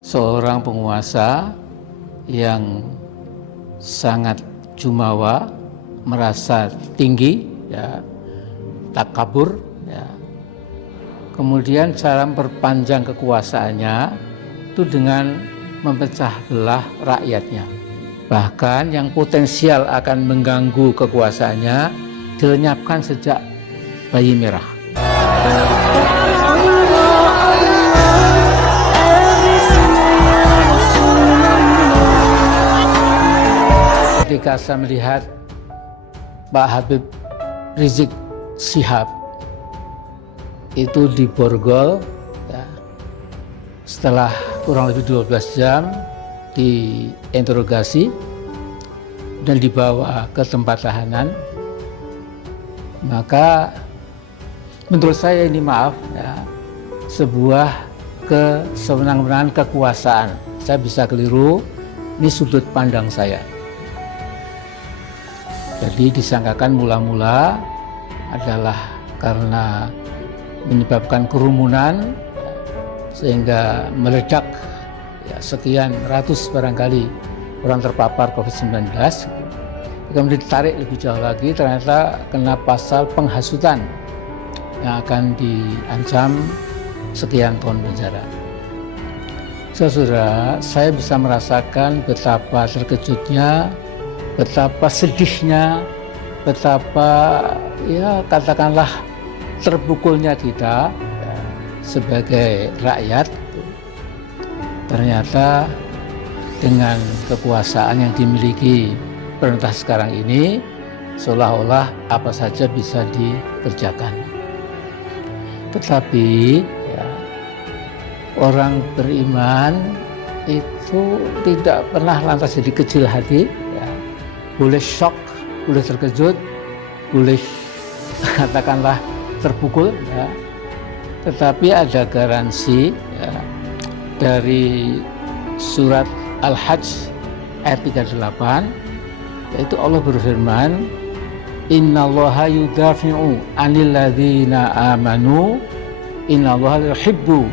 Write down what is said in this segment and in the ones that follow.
Seorang penguasa yang sangat jumawa, merasa tinggi, ya, takabur, ya. Kemudian cara memperpanjang kekuasaannya itu dengan memecah belah rakyatnya. Bahkan yang potensial akan mengganggu kekuasaannya dilenyapkan sejak bayi merah. Ketika saya melihat Pak Habib Rizik Syihab itu di Borgol, ya, setelah kurang lebih 12 jam diinterogasi dan dibawa ke tempat tahanan, maka menurut saya ini ya, sebuah kesewenang-wenangan kekuasaan. Saya bisa keliru, ini sudut pandang saya. Jadi disangkakan mula-mula adalah karena menyebabkan kerumunan sehingga meledak, ya, sekian ratus barangkali orang terpapar COVID-19. Kemudian ditarik lebih jauh lagi, ternyata kena pasal penghasutan yang akan diancam sekian tahun penjara. Saudara, saya bisa merasakan betapa terkejutnya, betapa sedihnya, betapa, ya, katakanlah terpukulnya kita, ya, sebagai rakyat. Ternyata dengan kekuasaan yang dimiliki pemerintah sekarang ini, seolah-olah apa saja bisa dikerjakan. Tetapi, ya, orang beriman itu tidak pernah lantas jadi kecil hati. Boleh shock, boleh terkejut, boleh katakanlah terpukul, ya. Tetapi ada garansi, ya, dari surat Al-Hajj ayat 38, yaitu Allah berfirman, Innallaha yudafi'u 'anil ladzina amanu, innallaha yuhibbu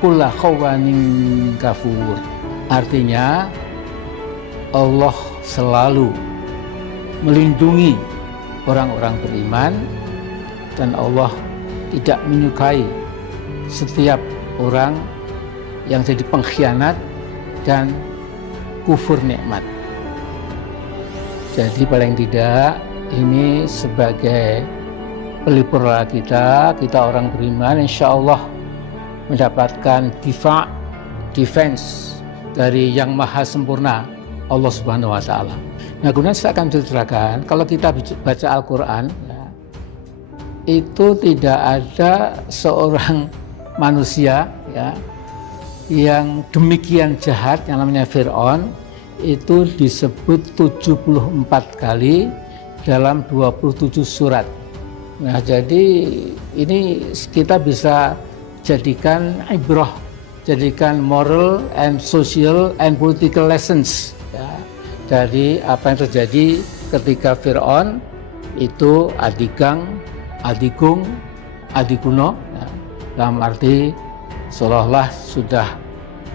kulla khawanin kafur. Artinya Allah selalu melindungi orang-orang beriman, dan Allah tidak menyukai setiap orang yang jadi pengkhianat dan kufur nikmat. Jadi paling tidak ini sebagai pelipur kita orang beriman, insya Allah mendapatkan defense dari yang maha sempurna, Allah Subhanahu wa Ta'ala. Nah, kemudian saya akan ceritakan, kalau kita baca Al-Quran, ya, itu tidak ada seorang manusia, ya, yang demikian jahat, yang namanya Fir'aun, itu disebut 74 kali dalam 27 surat. Nah, jadi ini kita bisa jadikan ibrah, jadikan moral and social and political lessons, ya, dari apa yang terjadi ketika Fir'aun itu adigang, adigung, adikuno, ya, dalam arti seolah-olah sudah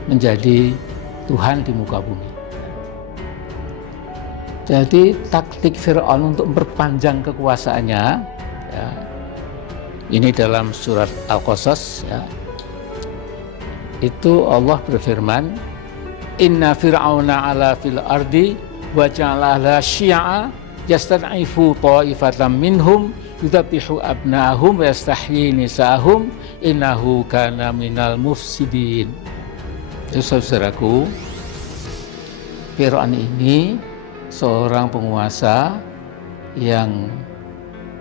menjadi Tuhan di muka bumi. Jadi taktik Fir'aun untuk memperpanjang kekuasaannya, ya, ini dalam surat Al-Qasas, ya, itu Allah berfirman, Inna fir'auna ala fil ardi wa ja'ala syi'a yastad'ifu ta'ifatan minhum yudhabihu abna'ahum wa yastahyi nisa'ahum innahu kana minal mufsidin. Jadi saudaraku, Fir'aun ini seorang penguasa yang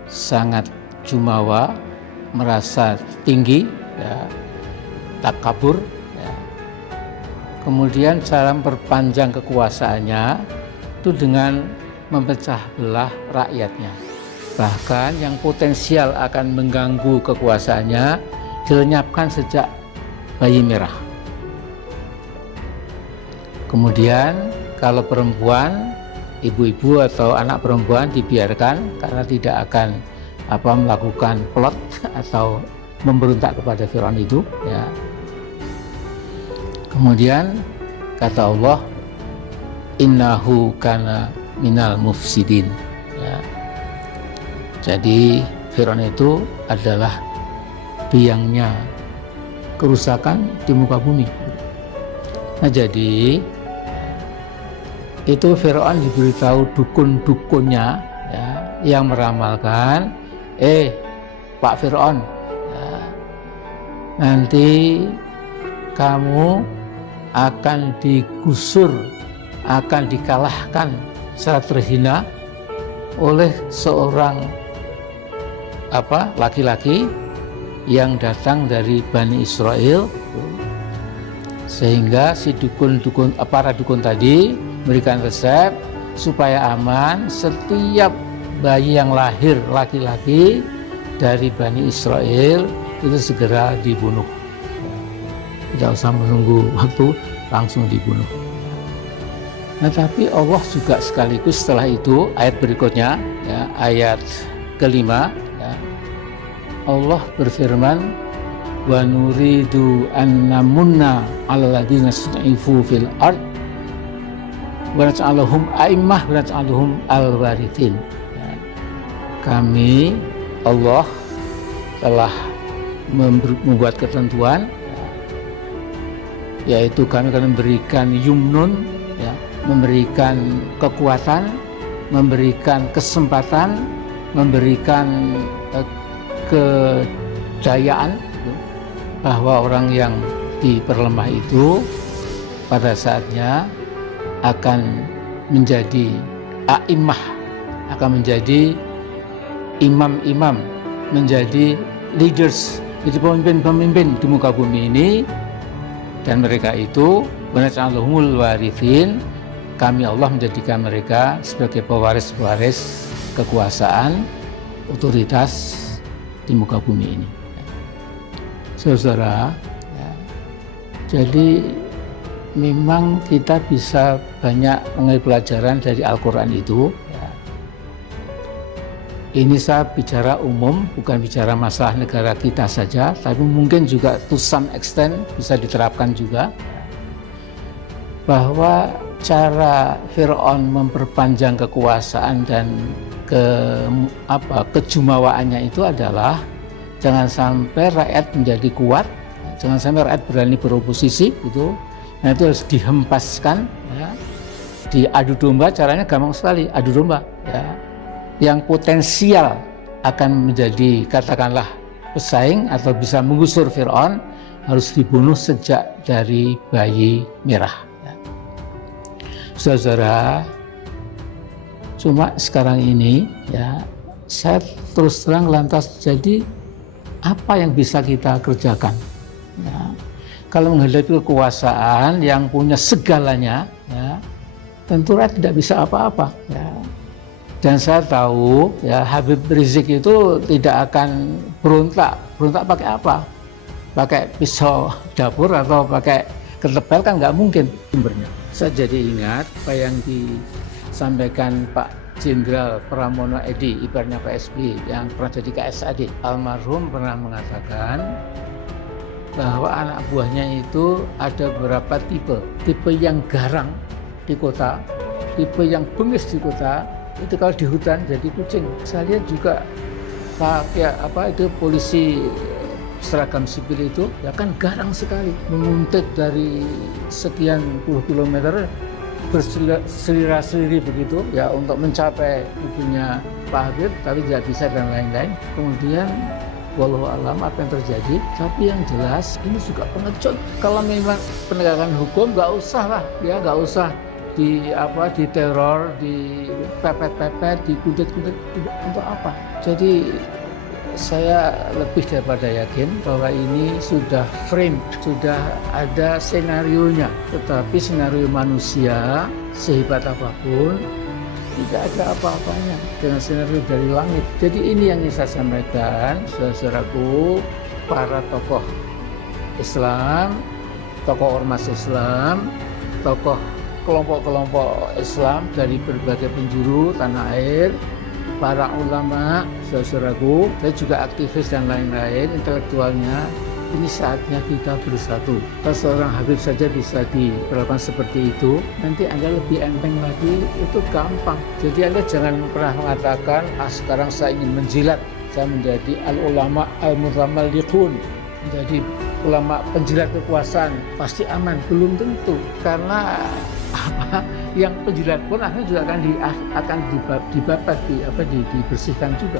sangat jumawa, merasa tinggi, ya, takabur, ya. Kemudian cara memperpanjang kekuasaannya itu dengan memecah belah rakyatnya. Bahkan yang potensial akan mengganggu kekuasaannya dilenyapkan sejak bayi merah. Kemudian kalau perempuan, ibu-ibu atau anak perempuan dibiarkan karena tidak akan melakukan plot atau memberontak kepada Fir'aun itu, ya. Kemudian kata Allah, innahu kana minal mufsidin. Ya. Jadi Fir'aun itu adalah biangnya kerusakan di muka bumi. Nah, jadi itu Fir'aun diberitahu dukun-dukunnya ya, yang meramalkan, Pak Fir'aun, ya, nanti kamu akan digusur, akan dikalahkan secara terhina oleh seorang laki-laki yang datang dari Bani Israel, sehingga si para dukun tadi memberikan resep supaya aman, setiap bayi yang lahir laki-laki dari Bani Israel itu segera dibunuh, tidak usah menunggu waktu, langsung dibunuh. Nah, tapi Allah juga sekaligus setelah itu ayat berikutnya, ya, ayat kelima, ya, Allah berfirman, wa nuridu an namunna 'alal ladzina istud'ifu fil ard wa naj'aluhum a'immah wa naj'aluhum al-warithin. Ya. Kami Allah telah membuat ketentuan, yaitu kami akan memberikan yumnun, ya, memberikan kekuatan, memberikan kesempatan, memberikan kejayaan, bahwa orang yang diperlemah itu pada saatnya akan menjadi a'immah, akan menjadi imam-imam, menjadi leaders, jadi pemimpin-pemimpin di muka bumi ini. Dan mereka itu wanaj'aluhumul warithin, kami Allah menjadikan mereka sebagai pewaris-pewaris kekuasaan, otoritas di muka bumi ini. Saudara, ya, jadi memang kita bisa banyak mengambil pelajaran dari Al-Quran itu. Ya. Ini saya bicara umum, bukan bicara masalah negara kita saja, tapi mungkin juga to some extent bisa diterapkan juga, bahwa cara Fir'aun memperpanjang kekuasaan dan kejumawaannya itu adalah jangan sampai rakyat menjadi kuat, jangan sampai rakyat berani beroposisi gitu. Nah, itu harus dihempaskan, ya, diadu domba. Caranya gampang sekali, adu domba, ya. Yang potensial akan menjadi katakanlah pesaing atau bisa menggusur Fir'aun harus dibunuh sejak dari bayi merah, ya. Saudara, cuma sekarang ini, ya, saya terus terang lantas, jadi apa yang bisa kita kerjakan? Ya, kalau menghadapi kekuasaan yang punya segalanya, ya, tentu rakyat tidak bisa apa-apa. Ya. Dan saya tahu, ya, Habib Rizik itu tidak akan berontak. Berontak pakai apa? Pakai pisau dapur atau pakai ketepel, kan nggak mungkin sumbernya. Saya jadi ingat apa yang disampaikan Pak Jenderal Pramono Edi, ibaratnya Pak SBY yang pernah jadi KSAD. Almarhum pernah mengatakan bahwa anak buahnya itu ada beberapa tipe. Tipe yang garang di kota, tipe yang bengis di kota, itu kalau di hutan jadi kucing. Saya lihat juga pakai polisi seragam sipil itu, ya kan garang sekali, menguntit dari sekian puluh kilometer, berselira-seliri begitu, ya, untuk mencapai tujuannya Pak Habib, tapi tidak bisa dan lain-lain. Kemudian wallahu alam apa yang terjadi, tapi yang jelas ini juga pengecut. Kalau memang penegakan hukum nggak usah lah, ya, nggak usah diteror, dipepet-pepet, dikudet-kudet, untuk apa? Jadi saya lebih daripada yakin bahwa ini sudah frame, sudah ada senarionya. Tetapi senario manusia sehebat apapun tidak ada apa-apanya dengan senario dari langit. Jadi ini yang ingin saya sampaikan, saudaraku, para tokoh Islam, tokoh ormas Islam, tokoh kelompok-kelompok Islam dari berbagai penjuru tanah air, para ulama, saudaraku, dan juga aktivis dan lain-lain, intelektualnya, ini saatnya kita bersatu. Kalau seorang Habib saja bisa diperlakukan seperti itu, nanti Anda lebih enteng lagi, itu gampang. Jadi Anda jangan pernah mengatakan, sekarang saya ingin menjilat, saya menjadi al-ulama al-mutamalliqun, menjadi ulama penjilat kekuasaan, pasti aman. Belum tentu, karena yang penjilat pun akhirnya juga akan dibabat, dibersihkan juga.